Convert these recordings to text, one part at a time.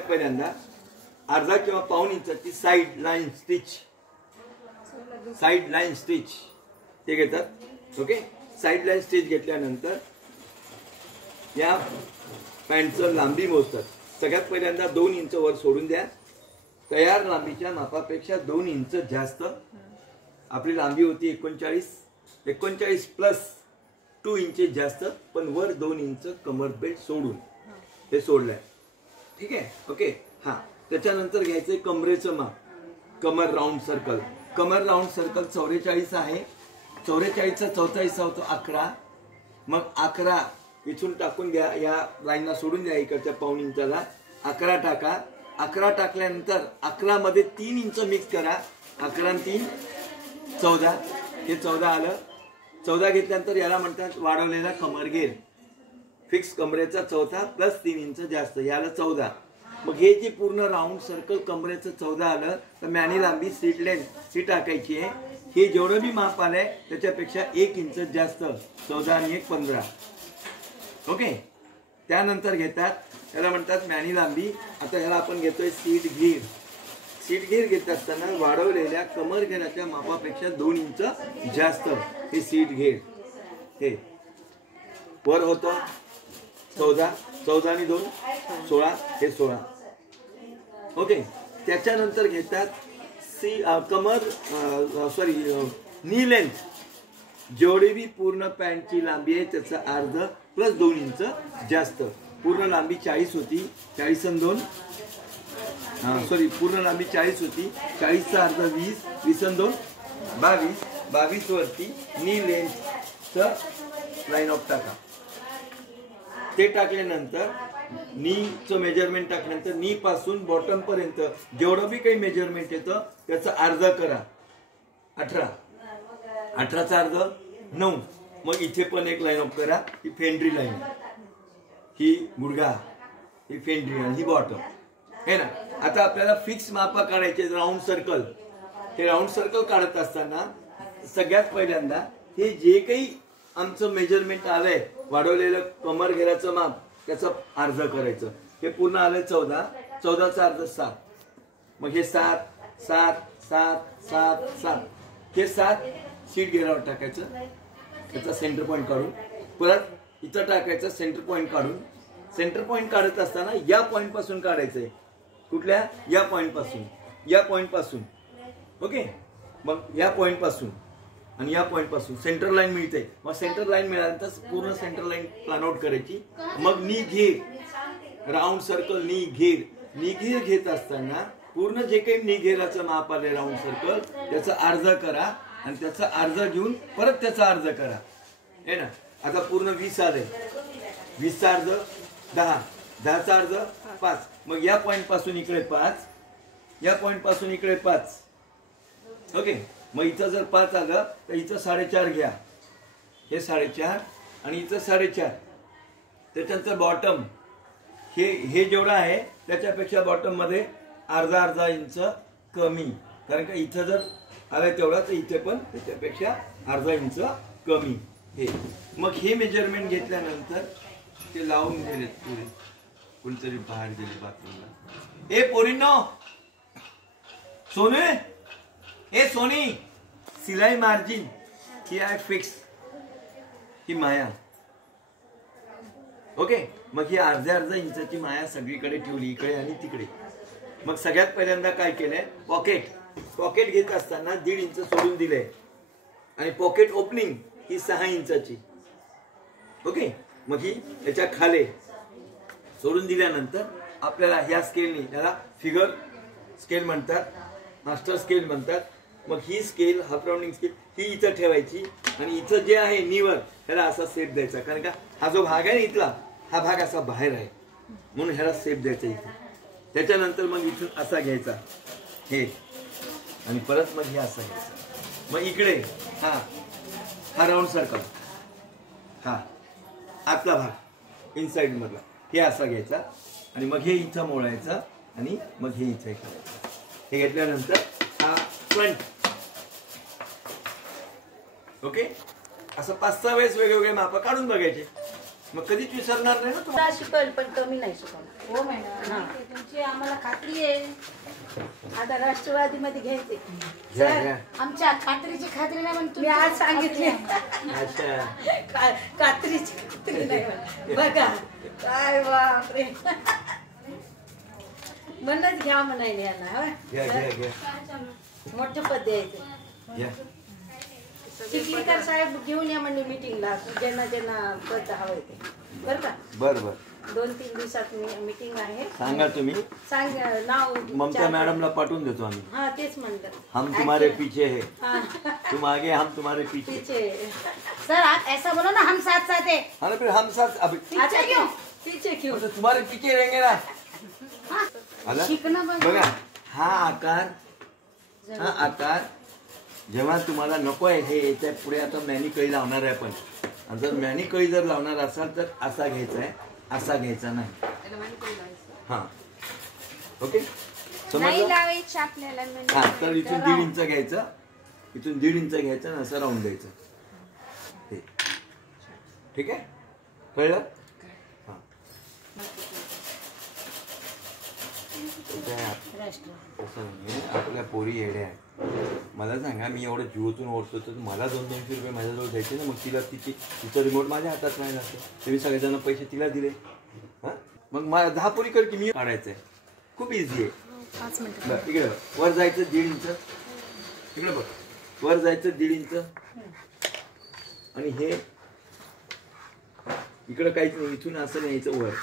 पहिल्यांदा अर्धा किंवा पाऊण इंचाची साइड लाईन स्टिच ते घेतात. ओके, साइड लाईन स्टिच घेतल्यानंतर या पॅन्टचं लांबी मोजतात. सगळ्यात पहिल्यांदा 2 इंच वर सोडून द्या. तयार लांबीच्या मापापेक्षा 2 इंच जास्त. आपली लांबी होती 39 प्लस 2 इंचेस जास्त, पण वर 2 इंच कमर बेल्ट सोडून हे सोडलंय. ठीक आहे. ओके. हा, त्याच्यानंतर घ्यायचंय कमरेचं माप. कमर राऊंड सर्कल 44 आहे. 44चा चौथा हिस्सा होतो 11. मग 11 इथून टाकून घ्या, या लाईनला सोडून द्या इकडच्या पाऊण इंचाला. 11 टाका. 11 टाकल्यानंतर 11 मध्ये 3 इंच मिक्स करा. 11 आणि 3 14. हे 14 आलं. 14 घेतल्यानंतर याला म्हणतात वाढवलेला कमरघेर. फिक्स कमरेचा चौथा प्लस 3 इंच जास्त, याला 14. मग हे जे पूर्ण राऊंड सर्कल कमरेचं 14 आलं, तर मॅनी लांबी सीट लेंथ टाकायची आहे. हे जेवढं बी माप आलंय त्याच्यापेक्षा 1 इंच जास्त, 14 आणि 1 15. ओके. त्यानंतर घेतात, त्याला म्हणतात मॅनी लांबी. आता ह्याला आपण घेतोय सीट घेर घेत असताना वाढवलेल्या कमर घेराच्या मापापेक्षा 2 इंच जास्त. हे सीट घेर हे वर होतं 14 आणि 2 16, हे 16. ओके. त्याच्यानंतर घेतात नी लेंथ. जेवढी बी पूर्ण पॅन्टची लांबी आहे त्याचं अर्ध प्लस 2 इंच जास्त. पूर्ण लांबी 40 होती, 40 आणि 2 पूर्ण लांबी 40 होती, 40चा अर्ध 20, 20 आणि 2 22. 22 वरती नी लेंथचं लाईन ऑफ टाका. ते टाकल्यानंतर नीचं मेजरमेंट टाकल्यानंतर नी पासून बॉटम पर्यंत जेवढं बी काही मेजरमेंट येतं त्याचं अर्ध करा. 18. 18चा अर्ध 9. मग इथे पण एक लाईन ऑफ करा. ही फेंड्री लाईन, ही गुडघा, ही फेंड्री लाईन, ही बॉटम है ना. आता आपल्याला फिक्स मापा काढायचे राऊंड सर्कल. हे राऊंड सर्कल काढत असताना सगळ्यात पहिल्यांदा हे जे काही आमचं मेजरमेंट आलंय वाढवलेलं कमर घेराचं माप त्याचं अर्ध करायचं. हे पूर्ण आलंय 14. 14चा अर्ध 7. मग हे 7 7 7 7 7, हे 7 सीट घेरावर टाकायचं. त्याचा सेंटर पॉईंट काढून परत इथं टाकायचं. सेंटर पॉईंट काढून, सेंटर पॉईंट काढत असताना या पॉईंट पासून काढायचंय. कुठल्या? या पॉईंट पासून. ओके. मग या पॉईंट पासून आणि या पॉईंट पासून सेंटर लाईन मिळते. मग सेंटर लाईन मिळाल्यानंतर पूर्ण सेंटर लाईन प्लॅन आउट करायची. मग नी घेर राऊंड सर्कल नी घेर घेत असताना पूर्ण जे काही नी घेराचं माप आले राऊंड सर्कल त्याचं अर्ध करा आणि त्याचा अर्ध घेऊन परत त्याचा अर्ध करा है ना. आता पूर्ण 20 आले. 20चा अर्ध 10, 10चा अर्ध 5. मग या पॉईंट पासून इकडे 5, या पॉईंट पासून इकडे 5. ओके. मग इथं जर 5 आलं तर इथं 4.5 घ्या. हे 4.5 आणि इथं 4.5. त्याच्यानंतर बॉटम हे जेवढं आहे त्याच्यापेक्षा बॉटम मध्ये अर्धा इंच कमी. कारण का इथं जर आलं तेवढा तर इथे पण त्याच्यापेक्षा अर्धा इंच कमी. हे मग हे मेजरमेंट घेतल्यानंतर ते लावून गेले. पुढे कोणतरी बाहेर गेले बाथरूमला. ए पोरींनो, सोनू, ए सोनी, सिलाई मार्जिन ही आहे फिक्स, ही माया. ओके. मग ही अर्ध्या इंचाची माया सगळीकडे ठेवली, इकडे आणि तिकडे. मग सगळ्यात पहिल्यांदा काय केलंय, पॉकेट घेत असताना 1.5 इंच सोडून दिले आणि पॉकेट ओपनिंग ही 6 इंचाची. ओके. मग ही त्याच्या खाली सोडून दिल्यानंतर आपल्याला ह्या स्केलनी, त्याला फिगर स्केल म्हणतात, मास्टर स्केल म्हणतात. मग ही स्केल, हाफ राउंडिंग स्केल ही इथं ठेवायची आणि इथं जे आहे नीवर ह्याला असा सेप द्यायचा. कारण का हा जो भाग आहे इथला, हा भाग असा बाहेर आहे म्हणून ह्याला सेप द्यायचा इथे. त्याच्यानंतर मग इथून असा घ्यायचा हे आणि परत मग हे असा घ्यायचा. मग इकडे हा राऊंड सर्कल, हा आतला भाग इनसाइड मधला, हे असा घ्यायचा आणि मग हे इथं मोडायचं आणि मग हे इथे करायचं. हे घेतल्यानंतर हा फ्रंट. ओके. असं 5-6 वेळेस वेगवेगळे माप काढून बघायचे. मग कधीच विसरणार नाही ना तू. तुला शिकवल पण कमी नाही शिकवणार. हो मॅडम तुमची आम्हाला खात्री आहे. आता राष्ट्रवादीमध्ये घ्यायचे. घ्या घ्या. आमच्या खात्रीची खात्री नाही म्हणून मी तुम्ही आज सांगितले अच्छा कात्रीची खात्री नाही म्हणत. बघा काय बापरे. म्हणूनच घ्या म्हणायला यांना. घ्या घ्या घ्या मोठं पद द्यायचं. घ्या. चिखलीकर साहेब घेऊन या म्हणजे मीटिंगला ज्यांना ज्यांना पद हवंय ते. बरं का बर बर 2-3 दिवसात मीटिंग आहे. सांगा तुम्ही. सांग नाव ममता चार- मॅडमला पाठवून देतो आम्ही. हाँ तेच म्हणलं. हम तुम्हारे पीछे है, हाँ, तुम आगे हम तुम्हारे पीछे. पीछे. सर आप ऐसा बोलो ना हम साथ साथ है. हाँ ना, फिर हम साथ अभी अच्छा क्यों पीछे क्यों. तो तुम्हारे पीछे रहेंगे ना. आला? शिकणं बघा. बघा हा आकार जेव्हा तुम्हाला नको आहे हे याच्या पुढे आता मॅनी कळी लावणार आहे आपण. आणि जर मॅनी कळी जर लावणार असाल तर असा घ्यायचा आहे, असा घ्यायचा नाही. हा ओके नाही समजलं. लावायची आपल्याला हा तर इथून 1.5 इंच घ्यायचं, इथून 1.5 इंच घ्यायचं आणि असं राहून द्यायचं. हे ठीक आहे कळलं. हा तसं नाही, आपल्या पोरी येड्या आहेत. मला सांगा मी एवढं जीवातून ओढतो तर मला 200-200 रुपये माझ्याजवळ द्यायचे ना. मग तिचं रिमोट माझ्या हातात नाही जातं. तुम्ही सगळेजण पैसे तिला दिले. हां मग मला 10 पोरी कर की मी काढायचं आहे. खूप इझी आहे. 5 मिनिटं. बरं इकडे बघ. वर जायचं 1.5 इंच. इकडे बघ वर जायचं 1.5 इंच आणि हे इकडं काहीच नाही. इथून असं न्यायचं वर.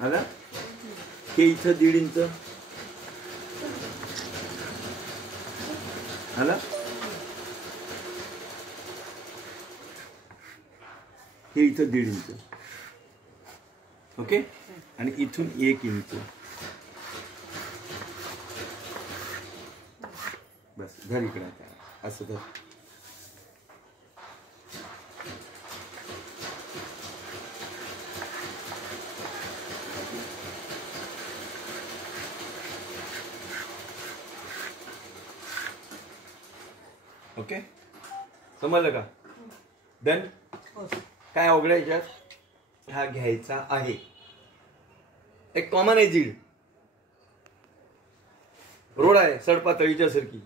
आला हे इथं 1.5 इंच आला. हे इथं 1.5 इंच. ओके आणि इथून 1 इंच. बस धर इकडे आता असं धर. ओके समजलं का. डन. काय अवघड आहे याच्यात. हा घ्यायचा आहे. एक कॉमन आहे जीड. रोड आहे सडपातळीच्या सारखी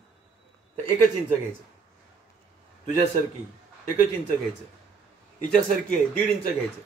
तर 1 इंच घ्यायचं. तुझ्यासारखी 1 इंच घ्यायचं. हिच्यासारखी आहे 1.5 इंच घ्यायचं.